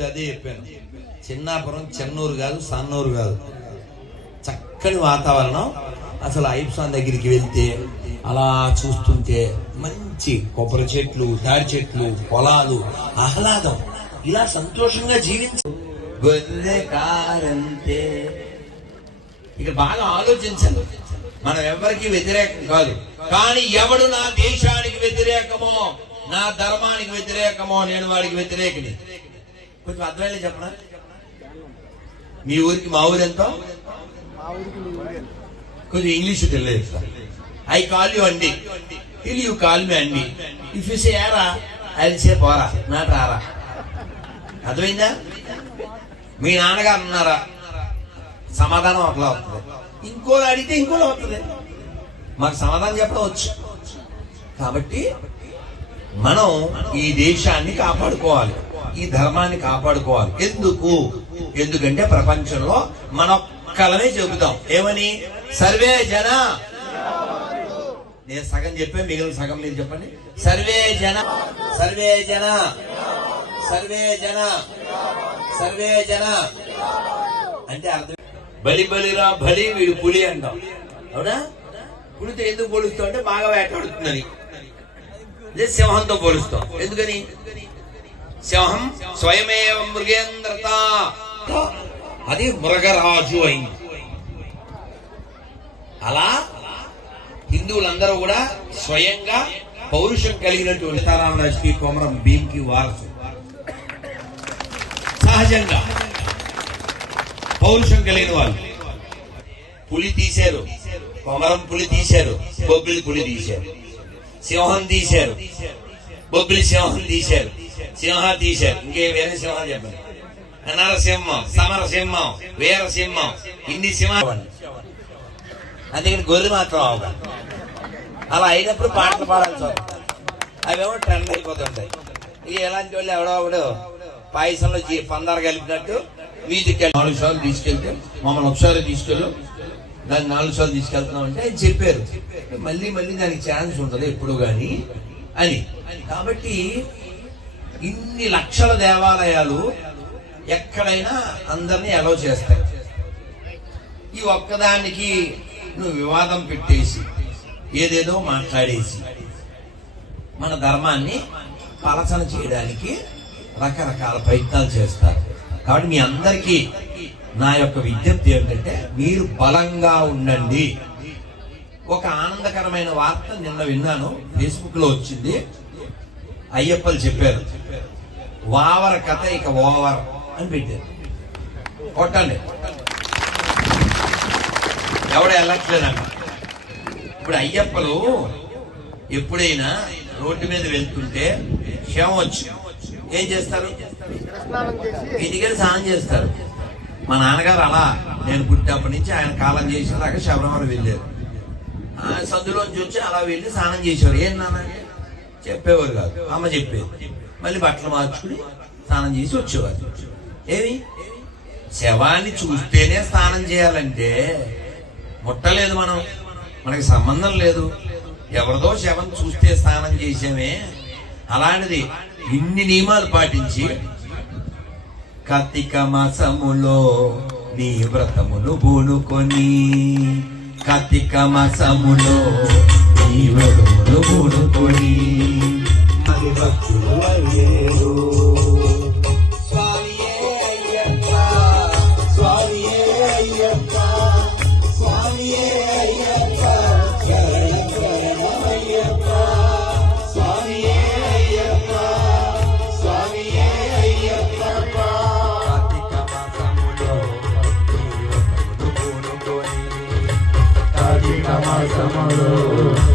ముందే చెప్పాను. చిన్నాపురం చెన్నూరు కాదు సన్నూరు కాదు. చక్కని వాతావరణం. అసలు ఐప్సాన్ దగ్గరికి వెళ్తే అలా చూస్తుంటే మంచి కొబ్బరి చెట్లు తాడి చెట్లు పొలాలు ఆహ్లాదం. ఇలా సంతోషంగా జీవించు. గొర్రె ఇక బాగా ఆలోచించండి. మనం ఎవరికి వ్యతిరేకం కాదు. కానీ ఎవడు నా దేశానికి వ్యతిరేకమో నా ధర్మానికి వ్యతిరేకమో నేను వాడికి వ్యతిరేకని. కొంచెం అర్థమైనా చెప్పనా? మీ ఊరికి మా ఊరు ఎంతో? కొంచెం ఇంగ్లీష్ తెలియదు సార్. ఐ కాల్ యూ అండి ఇల్ యూ కాల్ మీ అండి ఇఫ్ యూ సే ఏరా ఐ సే పోరా నాట్ రారా అర్థమైందా? మీ నాన్నగారు ఉన్నారా సమాధానం అట్లా వస్తుంది. ఇంకోలా అడిగితే ఇంకోలా వస్తుంది. మాకు సమాధానం చెప్పడం వచ్చు కాబట్టి మనం ఈ దేశాన్ని కాపాడుకోవాలి. ఈ ధర్మాన్ని కాపాడుకోవాలి. ఎందుకు? ఎందుకంటే ప్రపంచంలో మనం ఒక్కలమే చెబుతాం. ఏమని? సర్వే జన. నేను సగం చెప్పే మిగిలిన సగం మీరు చెప్పండి. సర్వే జన. సర్వే జన. సర్వే జన. సర్వే జన. అంటే అర్థం బలి బలిరా బలి వీడు పులి అంటాం. అవునా? పులితో ఎందుకు పోలుస్తాం అంటే బాగా వేటాడుతుందని. అదే సింహంతో పోలుస్తాం. ఎందుకని? సింహం స్వయమేవ మృగేంద్రత. అది మృగరాజు అయింది. అలా హిందువులందరూ కూడా స్వయంగా పౌరుషం కలిగినటువంటి సీతారామరాజుకి కొమరం భీమ్కి వారసు. సహజంగా పౌరుషం కలిగిన వాళ్ళు. పులి తీశారు. కొమరం పులి తీశారు. బొబ్బిలి పులి తీశారు. సింహం తీశారు. బొబ్బిలి సింహం తీశారు. సింహ తీశారు. ఇంకే వేరే సింహం చెప్పండి నరసింహం సమరసింహం వీరసింహం ఇన్ని సింహం అందుకని గొర్రె మాత్రం అవ్వాలి అలా అయినప్పుడు పాటలు పాడాల్సి అవేవో అవేమో ట్రెండ్ అయిపోతుంటాయి ఇక ఎలాంటి వాళ్ళు ఎవడో ఒకడు పాయసంలో జీ- పందారు కలిపినట్టు వీధికి నాలుగు సార్లు తీసుకెళ్తే మమ్మల్ని ఒకసారి తీసుకెళ్ళు. దాన్ని నాలుగు సార్లు తీసుకెళ్తున్నాం అంటే ఆయన చెప్పారు. మళ్ళీ మళ్ళీ దానికి ఛాన్స్ ఉంటుంది ఎప్పుడు కానీ అని. కాబట్టి ఇన్ని లక్షల దేవాలయాలు ఎక్కడైనా అందరినీ అలో చేస్తాయి. ఈ ఒక్కదానికి నువ్వు వివాదం పెట్టేసి ఏదేదో మాట్లాడేసి మన ధర్మాన్ని పలచన చేయడానికి రకరకాల ప్రయత్నాలు చేస్తారు. కాబట్టి మీ అందరికీ నా యొక్క విజ్ఞప్తి ఏమిటంటే మీరు బలంగా ఉండండి. ఒక ఆనందకరమైన వార్త నిన్న విన్నాను ఫేస్బుక్లో వచ్చింది. అయ్యప్పలు చెప్పారు వావర కథ ఇక ఓవర్ అని పెట్టారు. కొట్టండి. ఎవడు వెళ్ళట్లేదంట. ఇప్పుడు అయ్యప్పలు ఎప్పుడైనా రోడ్డు మీద వెళ్తుంటే క్షేమం వచ్చి. ఏం చేస్తారు? ఇంటికెళ్ళి స్నానం చేస్తారు. మా నాన్నగారు అలా నేను పుట్టినప్పటి నుంచి ఆయన కాలం చేసేదాకా శబరిమల వెళ్ళారు. సందులోంచి వచ్చి అలా వెళ్ళి స్నానం చేసేవారు. ఏం నాన్న? చెప్పేవారు కాదు. అమ్మ చెప్పేది. మళ్ళీ బట్టలు మార్చుకుని స్నానం చేసి వచ్చేవారు ఏమి? శవాన్ని చూస్తేనే స్నానం చేయాలంటే ముట్టలేదు మనం. మనకి సంబంధం లేదు. ఎవరిదో శవం చూస్తే స్నానం చేసామే. అలాంటిది ఇన్ని నియమాలు పాటించి కతిక మాసములో నీ వ్రతమును పూనుకొని కతిక మాసములో కార్తీక మాసములో ఈ